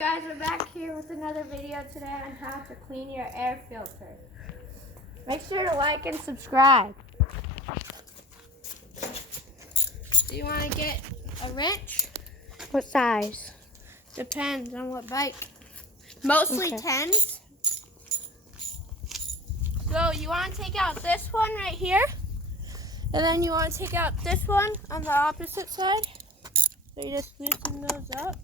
Guys, we're back here with another video today on how to clean your air filter. Make sure to like and subscribe. Do you want to get a wrench? What size? Depends on what bike. Mostly 10s. So you want to take out this one right here. And then you want to take out this one on the opposite side. So you just loosen those up.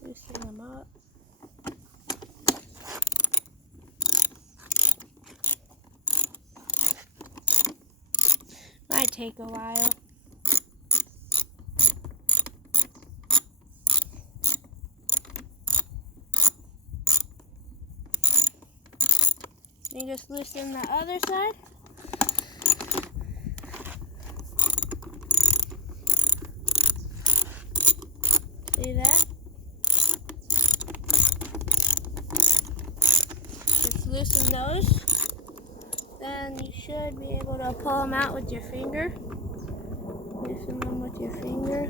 Loosen them up. Might take a while. You just loosen the other side. See that? Just loosen those. Then you should be able to pull them out with your finger. Loosen them with your finger.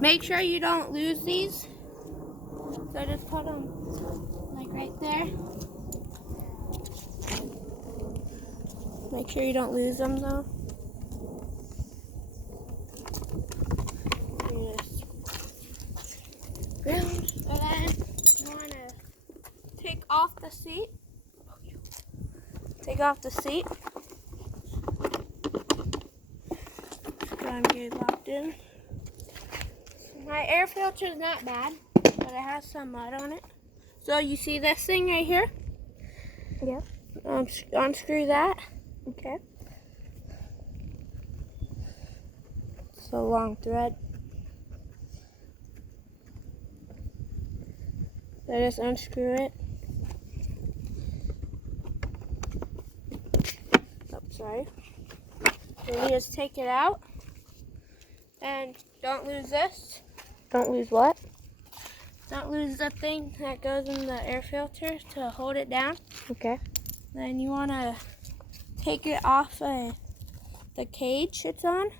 Make sure you don't lose these. So just put them like right there. Make sure you don't lose them though. You just ground, and then you want to take off the seat. Take off the seat. I'm getting locked in. My air filter is not bad, but it has some mud on it. So you see this thing right here? Yep. Unscrew that. Okay. It's a long thread. So just unscrew it. Oh, sorry. Then you just take it out. And don't lose this. Don't lose what? Don't lose the thing that goes in the air filter to hold it down. Okay. Then you want to take it off the cage it's on.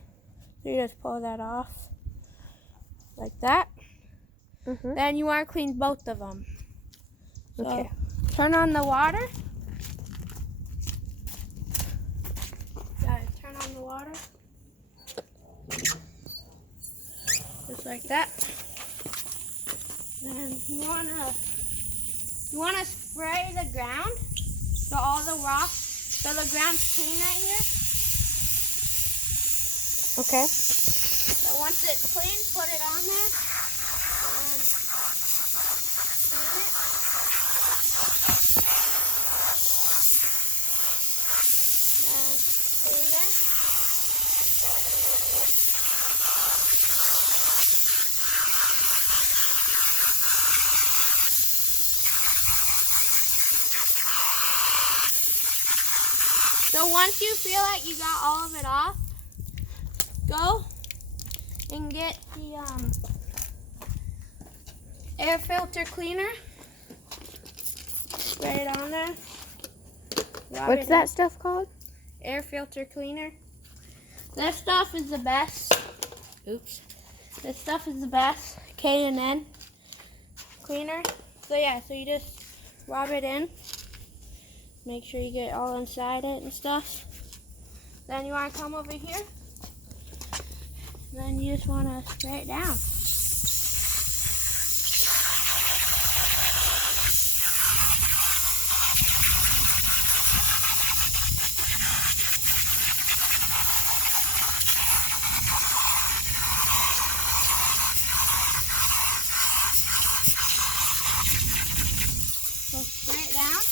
So you just pull that off like that. Then you want to clean both of them. So Okay. turn on the water. Gotta turn on the water. Just like that. Then you wanna spray the ground so all the rocks, so the ground's clean right here. Okay. So once it's clean, put it on there and clean it. And clean there. So once you feel like you got all of it off, go and get the air filter cleaner. Spray it on there. What's that stuff called? Air filter cleaner. This stuff is the best. Oops. This stuff is the best. K&N cleaner. So yeah, so you just rub it in. Make sure you get all inside it and stuff. Then you want to come over here. Then you just want to spray it down. So spray it down.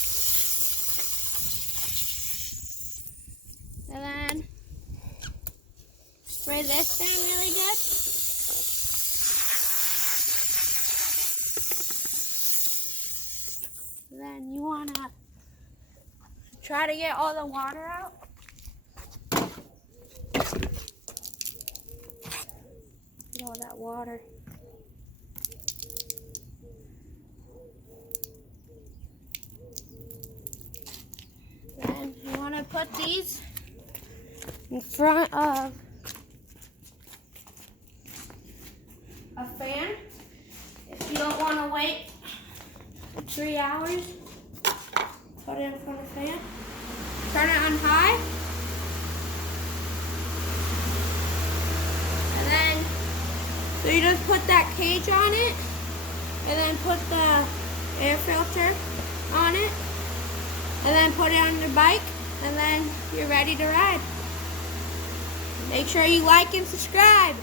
And then spray this down really good. And then you want to try to get all the water out. Get all that water. Then you want to put these in front of wait 3 hours. Put it in front of the fan. Turn it on high. And then, so you just put that cage on it. And then put the air filter on it. And then put it on your bike. And then you're ready to ride. Make sure you like and subscribe.